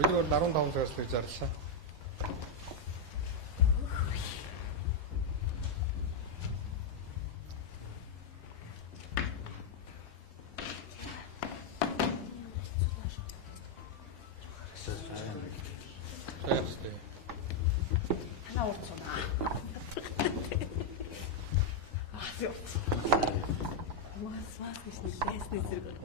Өдөр 15 цагаас л зарласан. Зайлшгүй. Танаа уурцуунаа. Асуу. Мас гэж нэсний зэрэг.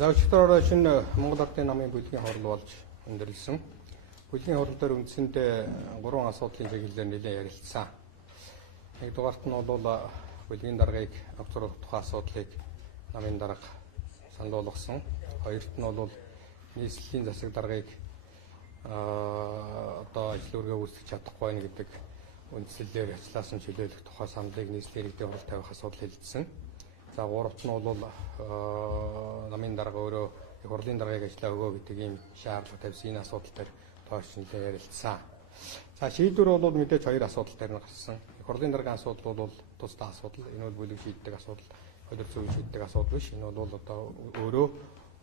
За өчигдөр шинэ Монгол Ардын намын бүлгийн хурал болж өндөрлсөн. Бүлгийн хурал дээр үндсэндээ 3 асуудлын чиглэлээр нэлээд ярилцсан. Нэгдүгээрт нь бол бүлгийн даргаыг авчруулах тухай асуудлыг намын дарга санал болгосон. Хоёрт нь бол нийслэлийн засаг даргаыг одоо ажил үргээ үүсгэж чадахгүй байна гэдэг үндслэлээр ажилласан чөлөөлөх тухай саналыг нийслэлийн иргэдийн хурал тавих асуудал хэлэлцсэн. За гуравт нь бол намын дарга өөрөө их хурлын даргаыг ажиллаа өгөө гэдэг ийм шаардлага тавьсан энэ асуудал дээр тооч нэлээд ярилцсан. За шийдвэр бол мэдээж хоёр асуудал дээр нь гарсан. Их хурлын даргын асуудал бол тусдаа асуудал. Энэ бол бүлэг шийддэг асуудал, хөдөлгөөн зөв шийддэг асуудал биш. Энэ бол одоо өөрөө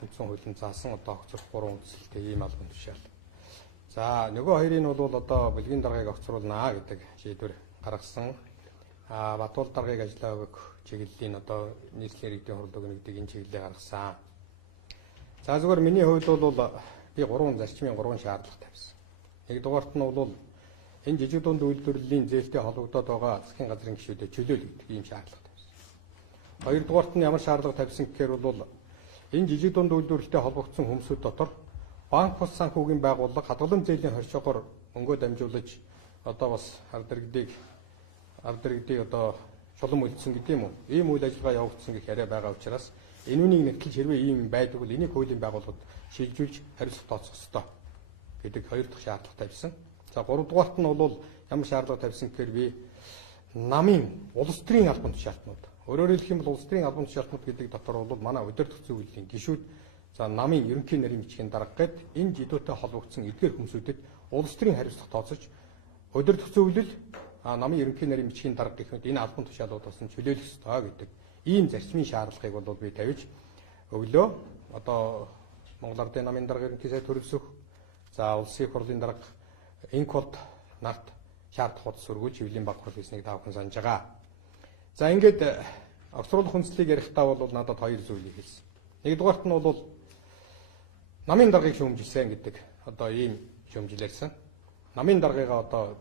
үндсэн хуулийн заасан одоо огцрох 3 үндсэлтэй ийм албан тушаал. За нөгөө хоёрын бол одоо бүлгийн даргаыг огцруулнаа гэдэг шийдвэр гаргасан. Батуул даргаыг ажиллаа өгөх чиглэлийн одоо нийслэлийн иргэдийн хурал өгнө гэдэг энэ чиглэлийг гаргасан. За зүгээр миний хувьд бол би 3 зарчмын 3 шаардлага тавьсан. Нэгдүгээрт нь бол энэ жижиг дунд үйлдвэрлэлийн зээлтэй холбогдоод байгаа засгийн газрын гишүүдэд чөлөөлөх ийм шаардлага тавьсан. Хоёрдугаарт нь ямар шаардлага тавьсан гэхээр бол энэ жижиг дунд үйлдвэрлэлтэй холбогдсон хүмүүсүүд дотор банк бус санхүүгийн байгууллага хадгалан зээлийн хоршоогоор мөнгөө дамжуулж одоо бас ард иргэдийг одоо шулан үлдсэн гэдэг юм уу? Ийм үйл ажиллагаа явагдсан гэх яриа байгаа учраас энүүнийг нэгтгэж хэрвээ ийм байдаг бол энийг хуулийн байгууллагад шилжүүлж хариуцлага тооцох ёстой гэдэг хоёр дахь шаардлага тавьсан. За гуравдугаарт нь бол ямар шаардлага тавьсан гэхээр би намын улс төрийн албан тушаалтнууд. Өөрөөр хэлэх юм бол улс төрийн албан тушаалтнууд гэдэг дотор бол манай удирдах зөвлөлийн гишүүд за намын ерөнхий нарийн бичгийн дарга гээд энэ жидүүтэй холбогдсон эдгээр хүмүүсүүдэд улс төрийн хариуцлага тооцож удирдах зөвлөл намын ерөнхий нарийн бичгийн дарга гэхэд энэ албан тушаалуудаас нь чөлөөлөх ёстой гэдэг ийм зарчмын шаардлагыг бол би тавьж өглөө одоо Монгол Ардын намын дарга ерөнхий сайд төрөлсөх за улсын их хурлын дарга инкод нарт шаардах хуудас өргүүлж хөвлийн баг хурал хийснийг та бүхэн санаж байгаа. За ингээд огцруулах хүнслийг ярихдаа бол надад хоёр зүйлийг хэлсэн. Нэгдүгээрт нь бол намын даргаыг шүүмжилсэн гэдэг одоо ийм шүүмжил ярьсан. Намын даргыг одоо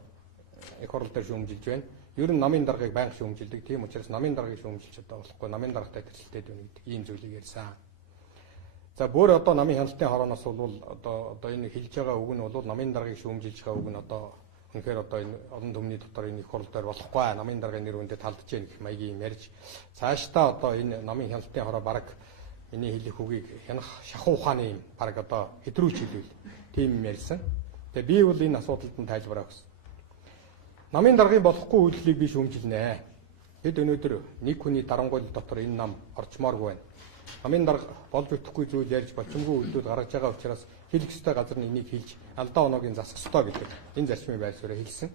их хурал дээр шүүмжилж байна. Ер нь намын даргаыг байнга шүүмжилдэг. Тийм учраас намын даргаыг шүүмжилж одоо болохгүй. Намын даргатай тэрэлтэй байна гэдэг ийм зүйлийг ярьсан. За бүр одоо намын хяналтын хорооноос бол одоо энэ хэлж байгаа үг нь бол намын даргаыг шүүмжилж байгаа үг нь одоо үнэхээр одоо энэ олон түмний дотор энэ их хурал дээр болохгүй. Намын даргын нэр үндэд талдаж яах гэх маягийн ярьж цаашдаа одоо энэ намын хяналтын хороо бараг миний хэлэх үгийг хянах шахуу ухааны юм бараг одоо хэтрүүлж хэлвэл тийм юм ярьсан. Тэгээ би бол энэ асуудалд нь тайлбараа өгсөн. Намын даргын болохгүй үйлдэлийг би шүүмжилнэ. Хэд өнөөдөр нэг хүний дарангуйл дотор энэ нам орчмооргүй байна. Намын дарга болж өгөхгүй зүйл ярьж болчмгүй үйлдэл гаргаж байгаа учраас хэлэх ёстой газар нь энийг хэлж алдаа оноогийн засах ёстой гэдэг энэ зарчмын байр суурийг хэлсэн.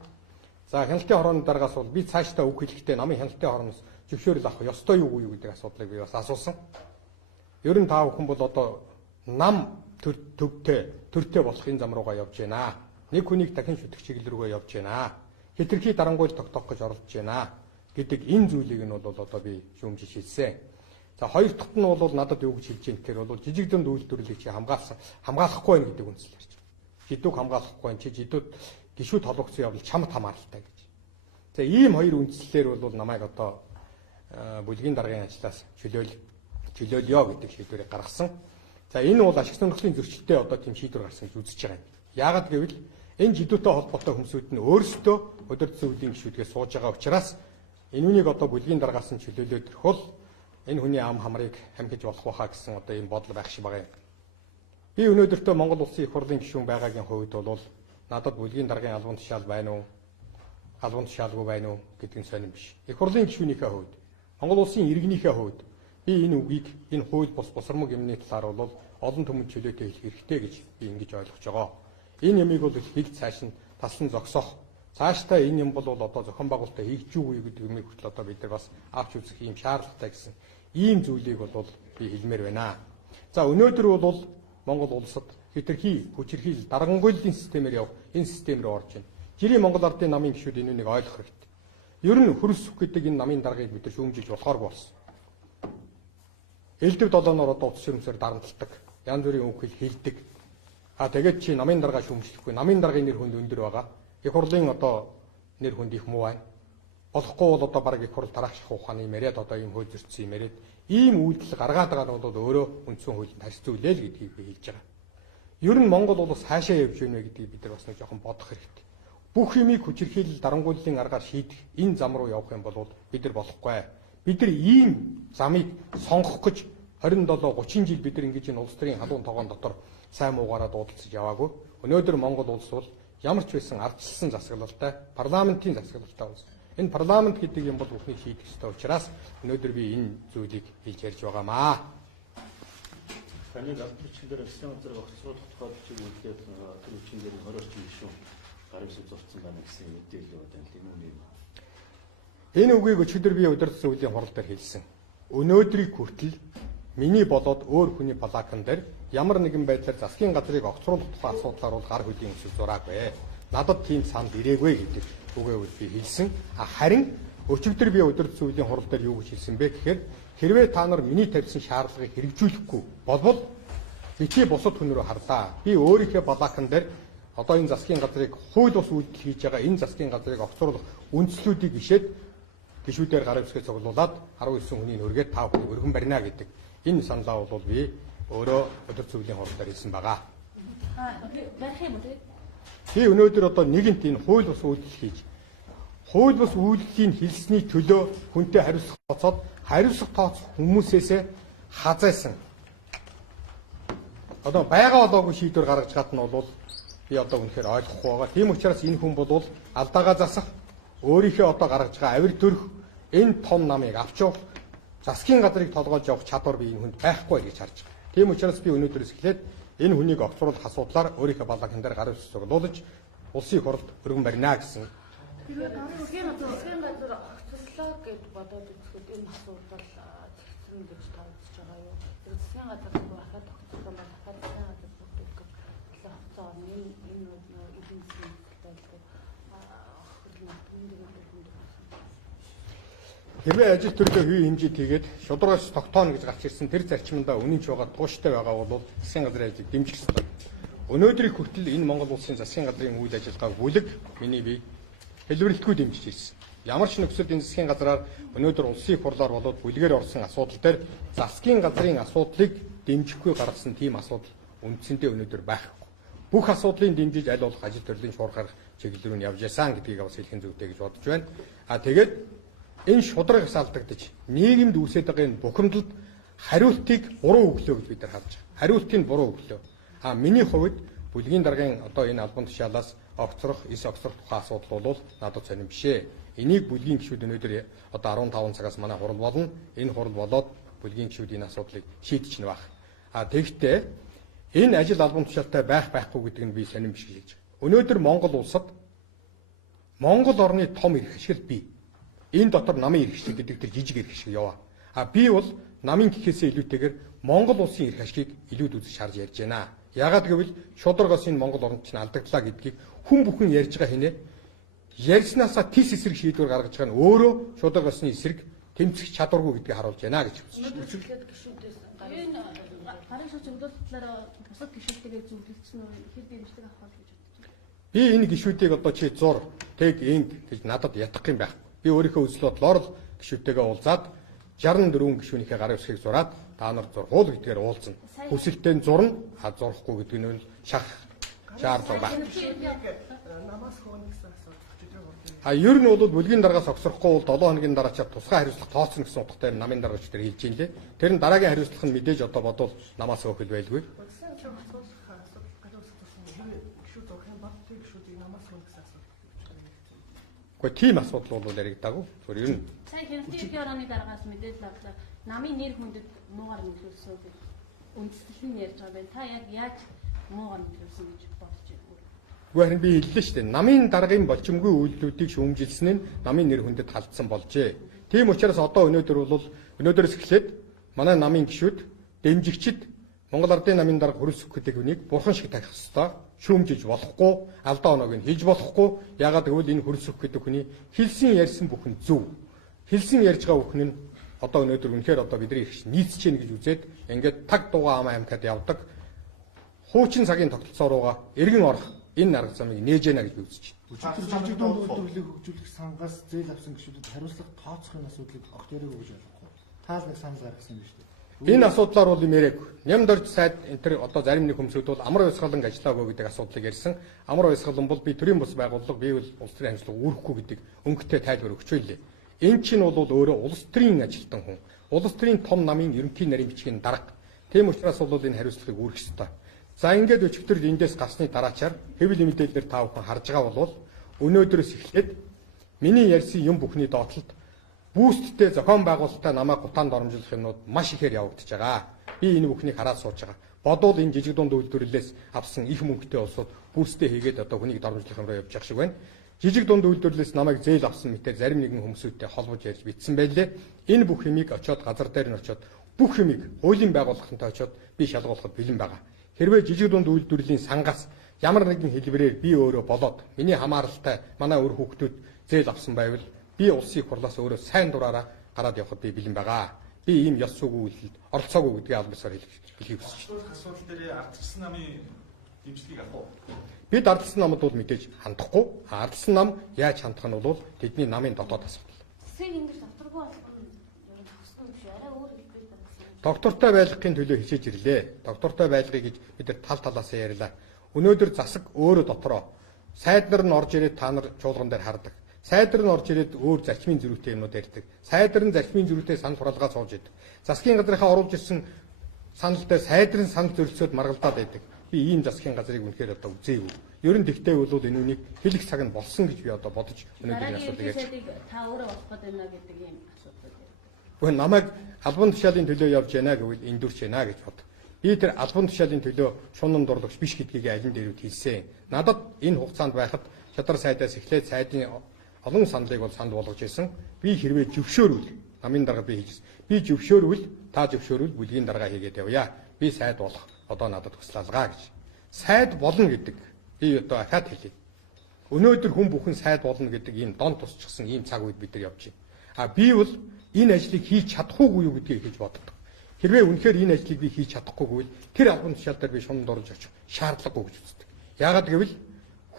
За хяналтын хорооны даргаас бол би цаашдаа үг хэлэхдээ намын хяналтын хорооноос зөвшөөрөл авах ёстой юу гэдэг асуудлыг би бас асуусан. Ер нь та бүхэн бол одоо нам төртэй болох энэ зам руугаа явж байна. Нэг хүнийг дахин шүтэх чиглэл рүүгээ явж байна. Хэтэрхий дарангуйл тогтоох гэж оролдож байна гэдэг энэ зүйлийг нь бол одоо би шүүмжиж хэлсэн. За хоёр дахьт нь бол надад юу гэж хэлж ийм гэхээр бол жижиг дунд үйлдвэрлэлийг чи хамгаалахгүй байх гэдэг үндэслэл ярьж байна. Жидүүг хамгаалахгүй чи жидүүд гişүүд холбогдсон явбал чамд хамааралтай гэж. За ийм хоёр үндэслэлээр бол намайг одоо бүлгийн даргын ажлаас чөлөөлё гэдэг шийдвэрийг гаргасан. За энэ бол ашиг сонирхлын зөрчилтэй одоо тийм шийдвэр гарсан гэж үзэж байгаа юм. Яагаад гэвэл энэ жидүүтэй холбоотой хүмүүсүүд нь өөрсдөө удирдах зөвлөлийн гишүүдгээ сууж байгаа учраас энүүнийг одоо бүлгийн даргаас нь чөлөөлөөд ирэх бол энэ хүний ам хамрыг хамхиж болох байхаа гэсэн одоо ийм бодол байх шиг байгаа юм. Би өнөөдөртөө Монгол улсын их хурлын гишүүн байгаагийн хувьд бол надад бүлгийн даргын албан тушаал байна уу? Албан тушаалгүй байна уу гэдэг нь сонирн биш. Их хурлын гишүүнийхээ хувьд, Монгол улсын иргэнийхээ хувьд би энэ үгийг энэ хууль бус бусармаг юмны талаар бол олон түмэнд чөлөөтэй хэлэх хэрэгтэй гэж би ингэж ойлгож байгаа. Энэ ямыг бол хэд цааш нь таслан зогсоох. Цаашдаа энэ юм бол одоо зохион байгуулалтаа хийж үгүй гэдэг юмыг хүртэл одоо бид нар бас авч үзэх юм шаардлагатай гэсэн ийм зүйлийг бол би хэлмээр байна. За өнөөдөр бол Монгол улсад хэтэрхий хүчирхийл даргангуйллын системээр явах энэ систем рүү орж байна. Жирийн Монгол Ардын намын гишүүд энэнийг ойлгох хэрэгтэй. Ер нь хөрс гэдэг энэ намын даргаыг бид нар шүүмжилж болохооргүй болсон. Элдв долооноор одоо утас ширмсээр дарамталдаг. Янз бүрийн үг хэлдэг. Тэгээд чи намын дарга шүүмжлэхгүй. Намын даргын нэр хүнд өндөр байгаа. Их хурлын одоо нэр хүнд их муу байна. Болохгүй бол одоо баг их хурл дараах ухааны юм яриад одоо ийм хөл зөрчсөн юм яриад ийм үйлдэл гаргаад байгаа нь бол өөрөө үндсэн хуулийн тарс зүйлээ л гэдгийг би хэлж байгаа. Ер нь Монгол бол бас хаашаа явж байна вэ гэдгийг бид нар бас нэг жоохон бодох хэрэгтэй. Бүх юмыг хүчирхийлэл дарангуйллын аргаар шийдэх энэ зам руу явах юм бол бид нар болохгүй. Бид нар ийм замыг сонгох гэж 27-30 жил бид нар ингэж энэ улс төрийн халуун тогоон дотор сайн муугаараа дуудалцаж яваагүй. Өнөөдөр Монгол улс бол ямар ч байсан ардчилсан засаглалтай, парламентын засаглалтай улс. Энэ парламент гэдэг юм бол бүхнийг шийдэх ёстой учраас өнөөдөр би энэ зүйлийг хэлж ярьж байгаамаа. Таны албачлалаар засгийн газрыг огцруулах тохиолдлыг үлдээд тэр үчигээр 20 орчим гишүүн гарын сүд зурцсан байна гэсэн мэдээлэл байна л юм уу? Энэ үгийг өчигдөр би удирдсан үеийн хурал дээр хэлсэн. Өнөөдрийг хүртэл миний болоод өөр хүний плакан дээр ямар нэгэн байдлаар засгийн газрыг огцруулах тухай асуудлаар бол гар хөдийн өсөж зураагүй. Надад тийм санд ирээгүй гэдэг үгээ би хэлсэн. Харин өчигдөр би удирдсан үеийн хурал дээр юу гэж хэлсэн бэ гэхээр хэрвээ та нар миний тавьсан шаардлагыг хэрэгжүүлэхгүй болбол битгий бусад хүн рүү харлаа. Би өөрийнхөө плакан дээр одоо энэ засгийн газрыг хууль бус үйлдэл хийж байгаа энэ засгийн газрыг огцруулах үндслүүдийг ишээд гишүүдээр гарын үсгээ цуглуулад 19 хүний өргөөд 5 хүнийг өргөн барина гэдэг энэ саналаа бол би өөрөө удирдсан үеийн хурал дээр хэлсэн байгаа. Барих юм уу? Би өнөөдөр одоо нэгэнт энэ хууль бус үйлдэл хийж хууль бус үйлдэлийн хэлсний төлөө хүнтэй хариуцлах тооцоод хариуцлах тооцох хүмүүсээсээ хазайсан. Одоо байгаа болоогүй шийдвэр гаргаж гад нь бол би одоо үнэхээр ойлгохгүй байгаа. Тийм учраас энэ хүн бол алдаагаа засах, өөрийнхөө одоо гаргаж байгаа авир төрх энэ том намыг авч явах, засгийн газрыг толгойж явах чадвар би энэ хүнд байхгүй гэж харж байгаа. Тийм учраас би өнөөдрөөс эхлээд энэ хүнийг огцруулах асуудлаар өөрийнхөө балагхан дээр гарын үсэг цуглуулж улсын хурлд өргөн барина гэсэн. Засгийн газар огцлоо гэж бодоод үзэхэд энэ асуудал зэгцэн гэж тооцож байгаа юу? Засгийн газар дахиад огцлоо ба дахиад засгийн газар бүрдүүлэх гэж хугацаа энэ эдийн засгийн төлөвлөлт Хэрвээ ажил төрлөө хүй хэмжээд хийгээд шударгаас тогтооно гэж гарч ирсэн тэр зарчмандаа үнэнч байгаа тууштай байгаа бол засгийн газрын ажлыг дэмжих ёстой. Өнөөдрийг хүртэл энэ Монгол улсын засгийн газрын үйл ажиллагааг бүлэг миний бие хэлбэрэлтгүй дэмжиж ирсэн. Ямар ч нөхцөлд энэ засгийн газраар өнөөдөр улсын хурлаар болоод бүлгээр орсон асуудал дээр засгийн газрын асуудлыг дэмжихгүй гаргасан тийм асуудал үндсэндээ өнөөдөр байхгүй. Бүх асуудлыг дэмжиж аль болох ажил төрлийн шуурхаар чиглэл рүү явж ясан гэдгийг бас хэлхэн зүйтэй гэж бодож байна. Тэгээд энэ шудраг салдагдаж нийгэмд үүсэж байгаа энэ бухимдалд хариултыг буруу өглөө гэж бид нар харж байгаа. Хариултыг буруу өглөө. Миний хувьд бүлгийн даргын одоо энэ албан тушаалаас огцрох, эс огцрох тухай асуудал бол надад сонирм бишээ. Энийг бүлгийн гишүүд өнөөдөр одоо 15 цагаас манай хурал болно. Энэ хурал болоод бүлгийн гишүүд энэ асуудлыг шийдчихнэ баг. Тэгэхдээ энэ ажил албан тушаалтай байхгүй гэдэг нь би сонирм биш гэж хэлж байгаа. Өнөөдөр Монгол улсад Монгол орны том эрх ашиг бий. Энэ дотор намын эрх ашиг гэдэг тэр жижиг эрх ашиг яваа. Би бол намын гэхээсээ илүүтэйгээр Монгол улсын эрх ашигыг илүүд үзэж харж ярьж байна. Яагаад гэвэл шударгаас энэ Монгол орнд чинь алдагдлаа гэдгийг хүн бүхэн ярьж байгаа хинэ. Ярьснаасаа тис эсрэг шийдвэр гаргаж байгаа нь өөрөө шударгаасны эсрэг тэмцэх чадваргүй гэдгийг харуулж байна гэж үзэж байна. Энэ гарын шууд зөвлөлтлөөр бусад гишүүдтэйгээ зөвлөлдсөн нь хэд дэмжлэг авах гэж бодож байна. Би энэ гишүүдийг одоо чи 100 тэг инг гэж надад ятгах юм байх. Би өөрийнхөө үзэл бодлоор л гишүүдтэйгээ уулзаад 64 гишүүнийхээ гарын үсгийг зураад та нар зурхуул гэдгээр уулзна. Хүсэлтээ зурна, зурхгүй гэдэг нь шах шаардлага байна. Намаас хөөн гэсэн асуудал. Ер нь бол бүлгийн дараагаас огцрохгүй бол 7 хоногийн дараа ч тусгай хариуцлага тооцно гэсэн утгатай намын дараагч дээр хэлж ийн лээ. Тэр нь дараагийн хариуцлага нь мэдээж одоо бодвол намаас өөхөл байлгүй. Гэхдээ тийм асуудал бол яригдаагүй. Зүгээр ер нь сайн хяналтын орны дараагаас мэдээлэл авлаа. Намын нэр хүндэд муугар нөлөөлсөн гэж. үндэслэл нь ярьж байгаа байна. Та яг яаж муу ганд төлөвсөн гэж бодож байна? Гэхдээ харин би хэллээ шүү дээ. Намын даргын болчимгүй үйлдэлүүдийг шүүмжилсэн нь намын нэр хүндэд халдсан болжээ. Тийм учраас одоо өнөөдрөөс эхлээд манай намын гишүүд, дэмжигчид Монгол Ардын намын дарга хөрөлсөх гэдэг хүнийг бурхан шиг тахих ёстой. Шүүмжилж болохгүй, алдаа оноог нь хийж болохгүй. Яагаад гэвэл энэ хөрөлсөх гэдэг хүний хэлсэн ярьсан бүхэн зөв. Хэлсэн ярьж байгаа бүхэн нь одоо өнөөдөр үнэхээр одоо бидний их нийцэж гин гэж үзээд ингээд таг дугаа амаа амхад явдаг. Хуучин цагийн тогтолцооруугаа эргэн орох энэ арга замыг нээж яана гэж үзэж байна. Өчигдөр жижигдүүн үйлдвэрлэлийг хөгжүүлэх сангаас зээл авсан гишүүдэд хариуцлага тооцохын асуудлыг огт яриаг өгж болохгүй. Таал нэг санал гаргасан юм шүү дээ. Энэ асуудлаар бол юм яриаг. Нямдорж сайд энэ төр одоо зарим нэг хүмүүсүүд бол амар уйсгалан ажиллаагүй гэдэг асуудлыг ярьсан. Амар уйсгалан бол би төрийн бус байгууллага би бол улс төрийн ажиллагаа үүрэхгүй гэдэг өнгөтэй тайлбар өгч байлээ. Энэ чинь бол өөрөө улс төрийн ажилтан хүн. Улс төрийн том намын ерөнхий нарийн бичгийн дарга. Тийм учраас бол энэ хариуцлагыг үүрэх ёстой. За ингээд өчигдөр эндээс гарсны дараачаар хэвлэл мэдээлэлээр та бүхэн харж байгаа бол өнөөдрөөс эхлээд миний ярьсан юм бүхний доотлолт бүүсттэй зохион байгуулалттай намайг гутаанд оромжуулах юмнууд маш ихээр явагдаж байгаа. Би энэ бүхнийг хараад сууж байгаа. Бодвол энэ жижиг дунд үйлдвэрлэлээс авсан их мөнгөтэй улсууд бүүсттэй хийгээд одоо хүнийг оромжуулах юмроо явж явах шиг байна. Жижиг дунд үйлдвэрлэлээс намайг зээл авсан мэтээр зарим нэгэн хүмүүстэй холбож ярьж битсэн байлээ. Энэ бүх юмыг очиод газар дээр нь очиод бүх юмыг хуулийн байгууллагынтай очиод би шалгуулахад бэлэн байгаа. Хэрвээ жижиг дунд үйлдвэрлэлийн сангаас ямар нэгэн хэлбэрээр би өөрөө болоод миний хамааралтай манай өр хүүхдүүд зээл авсан байвал би улсын хурлаас өөрөө сайн дураараа гараад явахад би бэлэн байгаа. Би ийм ёс сүгүй үйлдэлд оролцоогүй гэдгийг албасаар хэлхийг хүсэж байна. Асуудал дээр ардчсан намын дэмжлэгийг авах уу? Бид ардсан намд бол мэдээж хандахгүй. Ардсан нам яаж хандах нь бол тэдний намын дотоод асуудал. Засаг ингэж докторгүй болгоно ер нь тахсан юм шиг арай өөр хэлбэр байна. Доктортой байлгахын төлөө хичээж ирлээ. Доктортой байлгыг гэж бид нар тал талаасаа ярьлаа. Өнөөдөр засаг өөрөө дотроо сайд нар нь орж ирээд та нар чуулган дээр хардаг. Сайд нар нь орж ирээд өөр зарчмын зөрүүтэй юмнууд ярьдаг. Сайд нар нь зарчмын зөрүүтэй санал хураалгаа сууж идэг. Засгийн газрынхаа оруулж ирсэн санал дээр сайд нар нь санал зөрчилсөд маргалдаад байдаг. Би ийм засгийн газрыг үнэхээр одоо үзээгүй. Ер нь тэгтээ бол энэ үнийг хэлэх цаг нь болсон гэж би одоо бодож өнөөдрийн асуудлыг ярьж байна. Та өөрөө болох гэдэг нэ гэдэг юм асуудал байна. Гэхдээ намайг албан тушаалын төлөө явж яана гэвэл эндүрч яана гэж бод. Би тэр албан тушаалын төлөө шунан дурлагч биш гэдгийг алин дээрүүд хэлсэн. Надад энэ хугацаанд байхад шадар сайдаас эхлээд сайдын олон саналыг бол санд болгож ирсэн. Би хэрвээ зөвшөөрвөл намын дарга би хийжсэн. Би зөвшөөрвөл та зөвшөөрвөл бүлгийн дарга хийгээд явъя. Би сайд болох одоо надад хүслалгаа гэж. Сайд болно гэдэг би одоо ахаад хэлээ. Өнөөдөр хүн бүхэн сайд болно гэдэг ийм дон тусчихсан ийм цаг үед бид нар явж байна. А би бол энэ ажлыг хийж чадахгүй юу гэдгийг хэлж боддог. Хэрвээ үнэхээр энэ ажлыг би хийж чадахгүй гэвэл тэр албан тушаал дээр би шунанд орж очих шаардлагагүй гэж үздэг. Яагаад гэвэл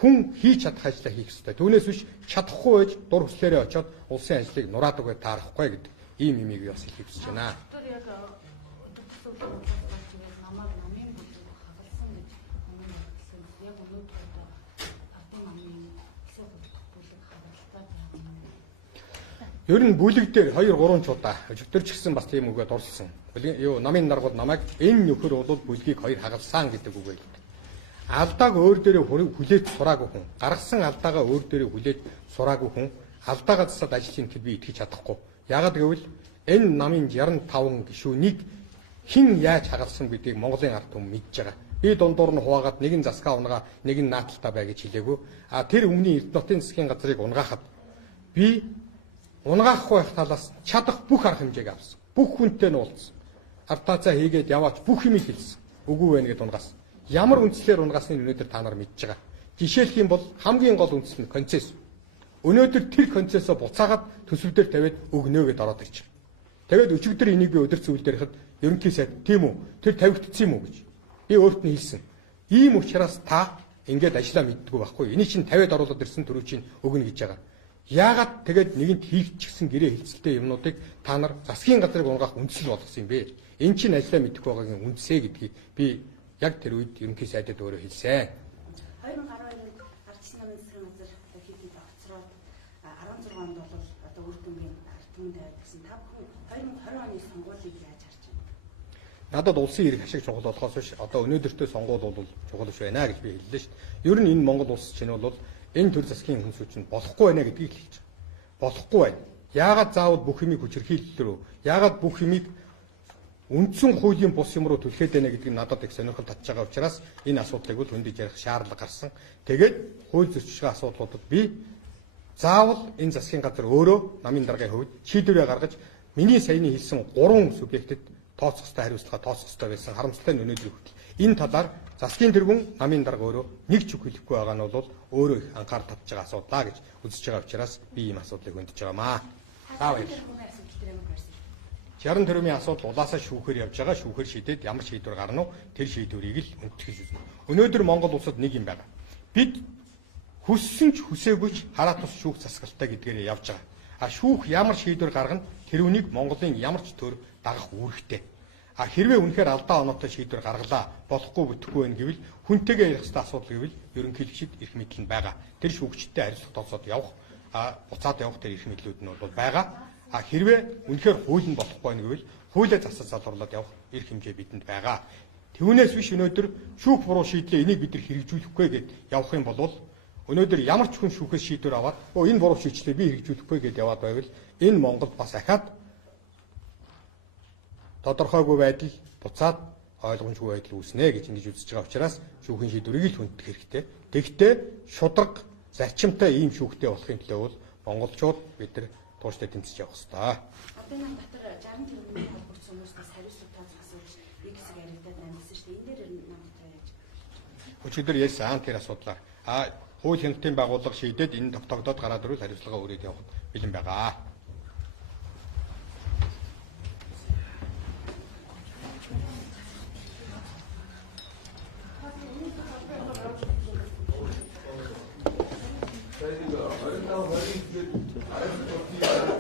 хүн хийж чадах ажлаа хийх ёстой. Түүнээс биш чадахгүй байж дур хүслээрээ очиод улсын ажлыг нураад өгөө таарахгүй гэдэг ийм юмыг бас хэлхийг хүсэж байна. Тэр яг төсөөлөл намайг намын бүлэг хагалсан гэж өмнө хэлсэн. Яг өнөөдөр ардын намын хэсэг бүлэг хагалтай байна. Ер нь бүлэг дээр 2-3 удаа өчигдөр ч гэсэн бас тийм үгээ дурссан. Юу намын даргууд намайг энэ нөхөр бол бүлгийг 2 хагалсан гэдэг үгээ хэлдэг. Алдааг өөр дээрээ хүлээж сураагүй хүн, гаргасан алдаагаа өөр дээрээ хүлээж сураагүй хүн алдаагаа засаад ажиллахын тэр би итгэж чадахгүй. Яагаад гэвэл энэ намын 65 гишүүнийг хэн яаж хагалсан гэдгийг Монголын ард түмэн мэдж байгаа. Би дундуур нь хуваагаад нэг нь засгаа унгаа, нэг нь нааталтаа бай гэж хэлээгүй. А тэр өмнө Эрдэнэтийн засгийн газрыг унгаахад би унгаахгүй байх талаас чадах бүх арга хэмжээг авсан. Бүх хүнтэй нь уулзсан. Артаацаа хийгээд яваач бүх юмыг хэлсэн. Үгүй байна гэд унгаас. Ямар үндслээр унгаасныг өнөөдөр та нар мэдж байгаа. Жишээлх юм бол хамгийн гол үндс нь концесс. Өнөөдөр тэр концессоо буцаагаад төсөв дээр тавиад өгнө гэдээ ороод ирж байгаа. Тавиад өчигдөр энийг би өдөрцөн үлдээрэхэд ерөнхий сайд тийм үү? Тэр тавигдсан юм уу гэж. Би өөрт нь хэлсэн. Ийм учраас та ингээд ажиллаа мэддэггүй байхгүй. Эний чинь тавиад оруулаад ирсэн төрөв чинь өгнө гэж байгаа. Яагаад тэгээд нэгэнт хийчихсэн гэрээ хэлцэлтэй юмнуудыг та нар засгийн газрыг унгаах үндсэл болгосон юм бэ? Энд чинь ажиллаа мэдэх байгаагийн үндсээ гэдгийг би яг тэр үед ерөнхий сайдад өөрөө хэлсэн. 2012 онд ардчсан намын засгийн газар хийх огцроод 16 онд бол одоо үр дүнгийн ардтмын тавиад гэсэн. Та бүхэн 2020 оны сонгуулийг яаж харж байна? Надад улсын эрх ашиг чухал болохоос биш одоо өнөөдөртөө сонгуул бол чухал биш байна гэж би хэллээ шүү дээ. Ер нь энэ Монгол улс чинь бол энэ төр засгийн хүнсүү чинь болохгүй байна гэдгийг хэлж байгаа. Болохгүй байна. Яагаад заавал бүх юмыг хүчирхийлэл рүү? Яагаад бүх юмыг үндсэн хуулийн бус юм руу түлхээд байна гэдэг нь надад их сонирхол татж байгаа учраас энэ асуудлыг бол хөндөж ярих шаардлага гарсан. Тэгээд хууль зөрчилгөө асуудлуудад би заавал энэ засгийн газар өөрөө намын даргын хувьд шийдвэрээ гаргаж миний саяны хэлсэн 3 субъектэд тооцох ёстой хариуцлага тооцох ёстой байсан. Харамсалтай нь өнөөдөр хүртэл энэ талаар засгийн тэргүүн намын дарга өөрөө нэг ч үг хэлэхгүй байгаа нь бол өөрөө их анхаарал татж байгаа асуудлаа гэж үзэж байгаа учраас би ийм асуудлыг хөндөж байгаамаа. За баярлалаа. 60 тэрбумын асуудал улаасаа шүүхээр явж байгаа. Шүүхээр шийдээд ямар шийдвэр гарна уу? Тэр шийдвэрийг л үндэтгэж үзнэ. Өнөөдөр Монгол улсад нэг юм байна. Бид хүссэн ч хүсээгүй ч хараа тус шүүх засаглалтай гэдгээр явж байгаа. А шүүх ямар шийдвэр гаргана тэр үнийг Монголын ямар ч төр дагах үүрэгтэй. А хэрвээ үнэхээр алдаа оноотой шийдвэр гаргалаа болохгүй бүтэхгүй байх гэвэл хүнтэйгээ ярих хэвээр асуудал гэвэл ерөнхийлөгчд эрх мэдэл нь байгаа. Тэр шүүгчдтэй харилцах тооцоод явах буцаад явах тэр эрх мэдлүүд нь бол байгаа. А хэрвээ үнэхээр хууль нь болохгүй байх гэвэл хуулиа засаж залруулад явах эрх хэмжээ бидэнд байгаа. Түүнээс биш өнөөдөр шүүх буруу шийдлээ энийг бид нар хэрэгжүүлэхгүй гэд явах юм бол өнөөдөр ямар ч хүн шүүхээс шийдвэр аваад энэ буруу шийдлээ би хэрэгжүүлэхгүй гэд яваад байвал энэ Монголд бас ахаад тодорхойгүй байдал буцаад ойлгомжгүй байдал үүснэ гэж ингэж үзэж байгаа учраас шүүхийн шийдвэрийг л хүндэх хэрэгтэй. Тэгвэл шударга зарчимтай ийм шүүхтэй болохын төлөө бол монголчууд бид нар тууштай тэмцэж явах хэрэгтэй. Одоо энэ дотор 60 тэрбумын холбогд сумууснаас хариуцлага тооцох асуудал нэг хэсэг яригадаад амьдсан шүү дээ. Энэ дээр намтай яаж? Өчигдөр ярьсан тэр асуудлаар хууль хяналтын байгууллага шийдээд энэ тогтоогдоод гараад ирвэл хариуцлага өрөөд явах бэлэн байгаа. 저희가 어린 나무 버리기 아래서